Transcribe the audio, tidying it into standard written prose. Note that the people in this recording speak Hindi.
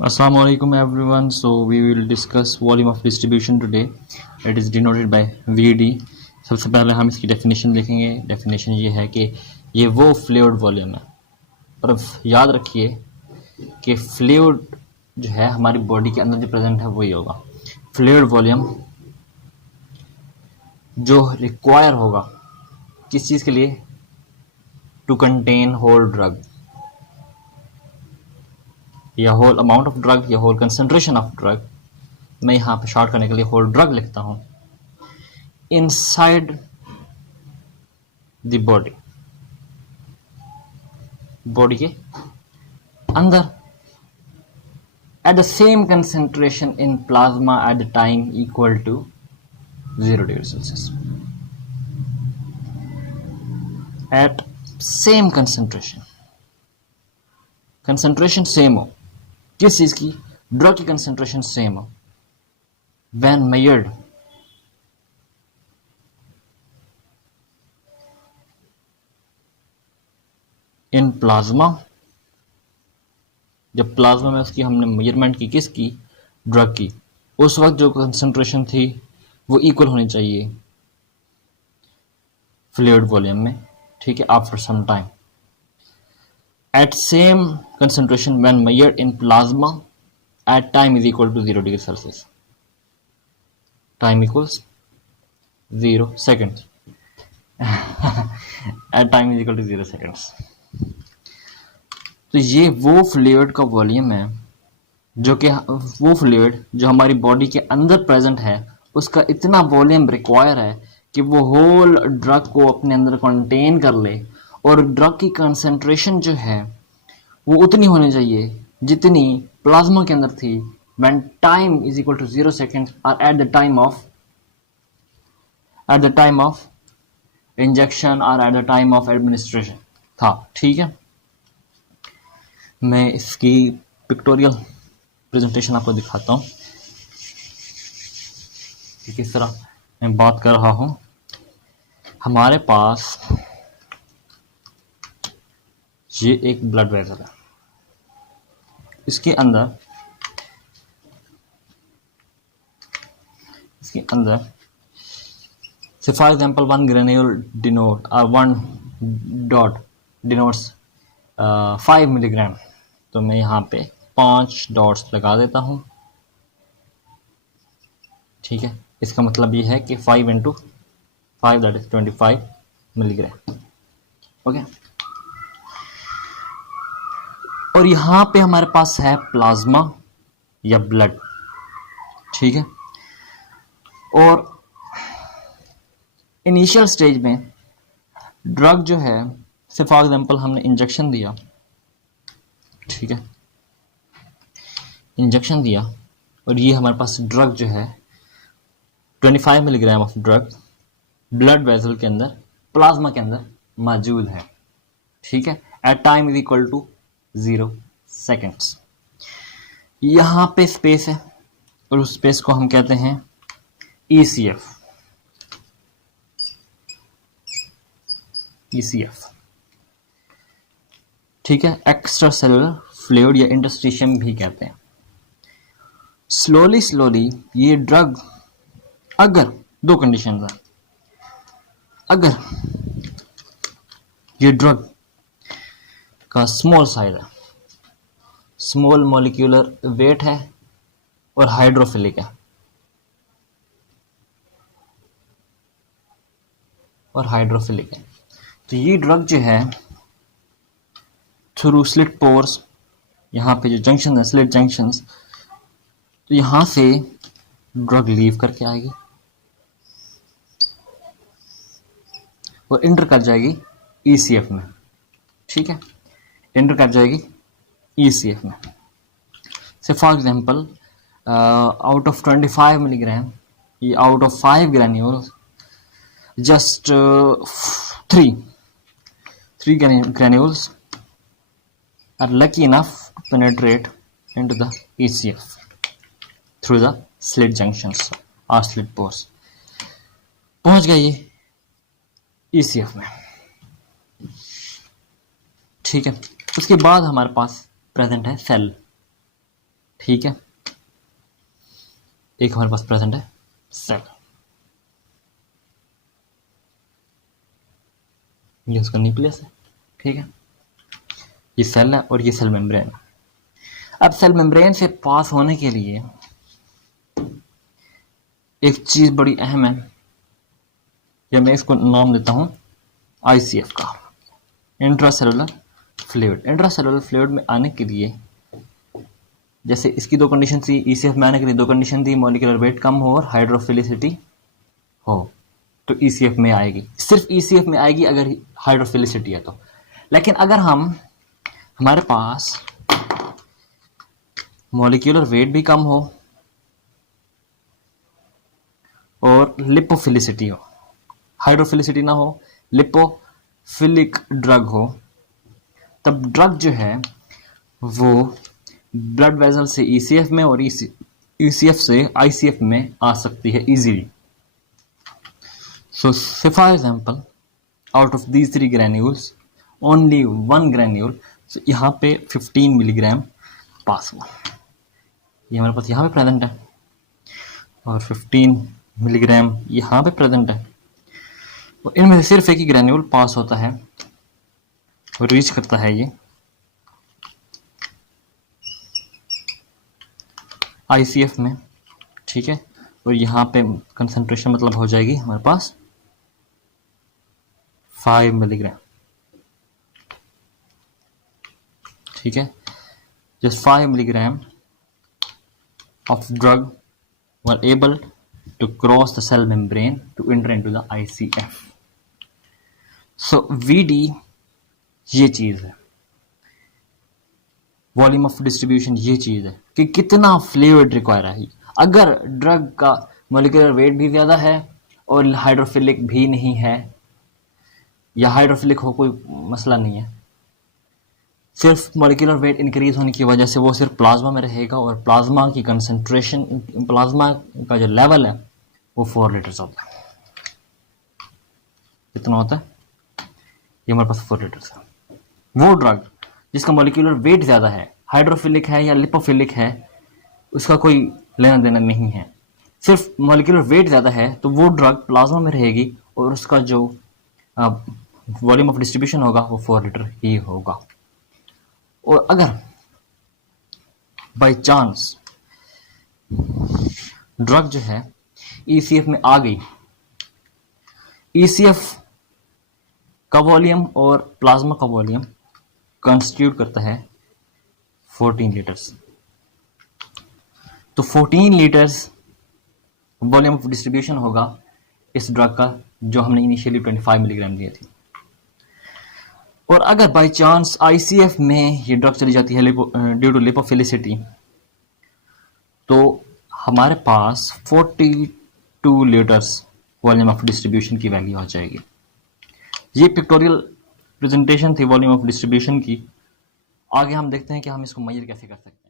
Assalamu alaikum everyone. So we will discuss volume of distribution today. It is denoted by VD. सबसे पहले हम इसकी डेफिनेशन देखेंगे. डेफिनेशन ये है कि ये वो फ्लूइड वॉल्यूम है. और अब याद रखिए कि फ्लूइड जो है हमारी बॉडी के अंदर जो प्रेजेंट है वही होगा. फ्लूइड वॉल्यूम जो रिक्वायर होगा किस चीज़ के लिए? टू कंटेन होल ड्रग या होल अमाउंट ऑफ ड्रग या होल कंसंट्रेशन ऑफ ड्रग. मैं यहाँ पे शॉर्ट करने के लिए होल ड्रग लिखता हूँ. इनसाइड द बॉडी, बॉडी के अंदर, at the same concentration in plasma at the time equal to 0 degree Celsius. At same concentration, concentration same हो. किस चीज की? ड्रग की कंसंट्रेशन सेम हो. व्हेन मेजर्ड इन प्लाज्मा, जब प्लाज्मा में उसकी हमने मेजरमेंट की, किसकी? ड्रग की. उस वक्त जो कंसंट्रेशन थी वो इक्वल होनी चाहिए फ्लूइड वॉल्यूम में. ठीक है. After some time at same concentration when measured in plasma at time is equal to 0 degree Celsius. Time equals 0 seconds. At time is equal to 0 seconds. तो ये वो फ्लूइड का वॉल्यूम है जो कि वो फ्लूइड जो हमारी बॉडी के अंदर प्रेजेंट है उसका इतना वॉल्यूम रिक्वायर है कि वो होल ड्रग को अपने अंदर कंटेन कर ले. और ड्रग की कंसंट्रेशन जो है वो उतनी होनी चाहिए जितनी प्लाज्मा के अंदर थी when time is equal to 0 seconds or at the time of injection or at the time of administration था. ठीक है. मैं इसकी पिक्टोरियल प्रेजेंटेशन आपको दिखाता हूँ कि किस तरह मैं बात कर रहा हूँ. हमारे पास ये एक ब्लड वेसल है. इसके अंदर से फॉर एग्जाम्पल 1 ग्रेन्यूल डिनोट और 1 डॉट डिनोट्स 5 मिलीग्राम. तो मैं यहाँ पे 5 डॉट्स लगा देता हूँ. ठीक है. इसका मतलब ये है कि 5 into 5 that is 25 milligram. Okay. और यहाँ पे हमारे पास है प्लाज्मा या ब्लड. ठीक है. और इनिशियल स्टेज में ड्रग जो है, से फॉर एग्जांपल हमने इंजेक्शन दिया. ठीक है. इंजेक्शन दिया और ये हमारे पास ड्रग जो है 25 milligram of drug blood vessel के अंदर, प्लाज्मा के अंदर मौजूद है. ठीक है. At time is equal to 0 seconds. यहाँ पे स्पेस है और उस स्पेस को हम कहते हैं ECF. ठीक है. एक्स्ट्रा सेलुलर फ्लूइड या इंटरस्टिशियम भी कहते हैं. स्लोली ये ड्रग, अगर दो कंडीशन है, अगर ये ड्रग का स्मॉल साइज है, स्मॉल मॉलिक्यूलर वेट है और हाइड्रोफिलिक है, तो ये ड्रग जो है थ्रू स्लिट पोर्स, यहाँ पे जो जंक्शन है स्लिट जंक्शंस, तो यहाँ से ड्रग लीव करके आएगी और इंटर कर जाएगी ECF में. ठीक है. इंटर कर जाएगी ECF में. से for example out of 25 milligram, ये out of 5 granules, just 3 granules are lucky enough to penetrate into the ECF through the slit junctions or slit pores. पहुंच गए ये ECF में. ठीक है. उसके बाद हमारे पास प्रेजेंट है सेल. ठीक है, एक हमारे पास प्रेजेंट है सेल, ये उसका न्यूक्लियस है। ठीक है, ये सेल है और ये सेल मेम्ब्रेन। अब सेल मेम्ब्रेन से पास होने के लिए एक चीज बड़ी अहम है, या मैं इसको नाम देता हूं आईसीएफ का, इंट्रासेलुलर फ्लूइड। इंट्रासेलुलर फ्लूइड में आने के लिए, जैसे इसकी दो कंडीशन थी, ईसीएफ में आने के लिए दो कंडीशन थी, मॉलिक्यूलर वेट कम हो और हाइड्रोफिलिसिटी हो, तो ईसीएफ में आएगी। सिर्फ ईसीएफ में आएगी अगर हाइड्रोफिलिसिटी है तो। लेकिन अगर हमारे पास मॉलिक्यूलर वेट भी कम हो और लिपोफिलिसिटी हो, हाइड्रोफिलिसिटी ना हो, लिपोफिलिक ड्रग हो, तब ड्रग जो है वो ब्लड वेसल से ईसीएफ में और ईसीएफ से आईसीएफ में आ सकती है easily. So for example, out of these 3 granules only 1 granule, यहाँ पे 15 मिलीग्राम पास हुआ, ये हमारे पास यहाँ पे प्रेजेंट है, और 15 मिलीग्राम यहाँ पे प्रेजेंट है। तो इनमें से सिर्फ एक ही ग्रैन्यूल पास होता है और रीच करता है ये आईसीएफ में। ठीक है, और यहाँ पे कंसंट्रेशन मतलब हो जाएगी हमारे पास 5 मिलीग्राम। ठीक है, just 5 milligram of drug were able to cross the cell membrane to enter into the ICF. So VD ये चीज है, वॉल्यूम ऑफ डिस्ट्रीब्यूशन ये चीज है कि कितना फ्लूइड रिक्वायर है। अगर ड्रग का मॉलिक्यूलर वेट भी ज्यादा है और हाइड्रोफिलिक भी नहीं है, या हाइड्रोफिलिक हो कोई मसला नहीं है, सिर्फ मॉलिक्यूलर वेट इंक्रीज होने की वजह से वो सिर्फ प्लाज्मा में रहेगा और प्लाज्मा की कंसंट्रेशन, प्लाज्मा का जो लेवल है वो 4 लीटर्स होता है। कितना होता है? ये हमारे पास 4 लीटर्स है। वो ड्रग जिसका मॉलिक्यूलर वेट ज़्यादा है, हाइड्रोफिलिक है या लिपोफिलिक है, उसका कोई लेना देना नहीं है, सिर्फ मॉलिक्यूलर वेट ज़्यादा है तो वो ड्रग प्लाज्मा में रहेगी और उसका जो वॉल्यूम ऑफ डिस्ट्रीब्यूशन होगा वो 4 लीटर ही होगा। और अगर बाय चांस ड्रग जो है ईसीएफ में आ गई, ईसीएफ का वॉल्यूम और प्लाज्मा का वॉल्यूम कंस्टिट्यूट करता है 14 लीटर्स, तो 14 लीटर्स वॉल्यूम ऑफ डिस्ट्रीब्यूशन होगा इस ड्रग का, जो हमने इनिशियली 25 मिलीग्राम दिए थे। और अगर बाय चांस आईसीएफ में ये ड्रग चली जाती है ड्यू टू लिपोफिलिसिटी, तो हमारे पास 42 लीटर्स वॉल्यूम ऑफ डिस्ट्रीब्यूशन की वैल्यू आ जाएगी। ये पिक्टोरियल प्रेजेंटेशन थी वॉल्यूम ऑफ डिस्ट्रीब्यूशन की। आगे हम देखते हैं कि हम इसको मेजर कैसे कर सकते हैं।